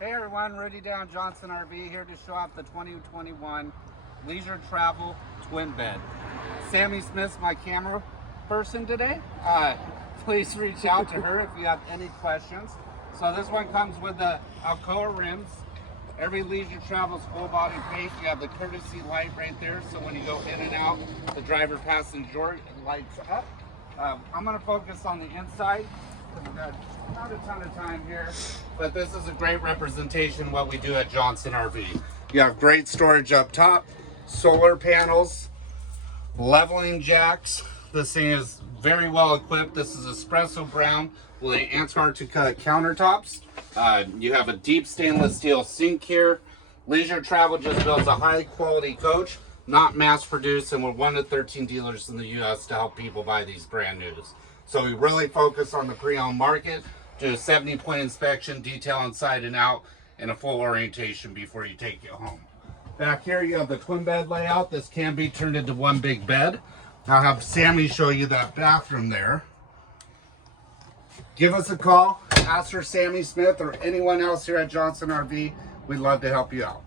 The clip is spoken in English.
Hey everyone, Rudy Down Johnson RV here to show off the 2021 Leisure Travel Twin Bed. Sammy Smith's my camera person today. Please reach out to her if you have any questions. So this one comes with the Alcoa rims. Every Leisure Travel's full body paint. You have the courtesy light right there, so when you go in and out, the driver passenger lights up. I'm going to focus on the inside. We've got not a ton of time here, but this is a great representation of what we do at Johnson RV. You have great storage up top, solar panels, leveling jacks. This thing is very well equipped. This is espresso brown with the Antarctica countertops. You have a deep stainless steel sink here. Leisure Travel just builds a high quality coach, not mass produced, and we're one of 13 dealers in the US to help people buy these brand news. So we really focus on the pre-owned market, do a 70-point inspection, detail inside and out, and a full orientation before you take it home. Back here you have the twin bed layout. This can be turned into one big bed. I'll have Sammy show you that bathroom there. Give us a call, ask for Sammy Smith or anyone else here at Johnson RV. We'd love to help you out.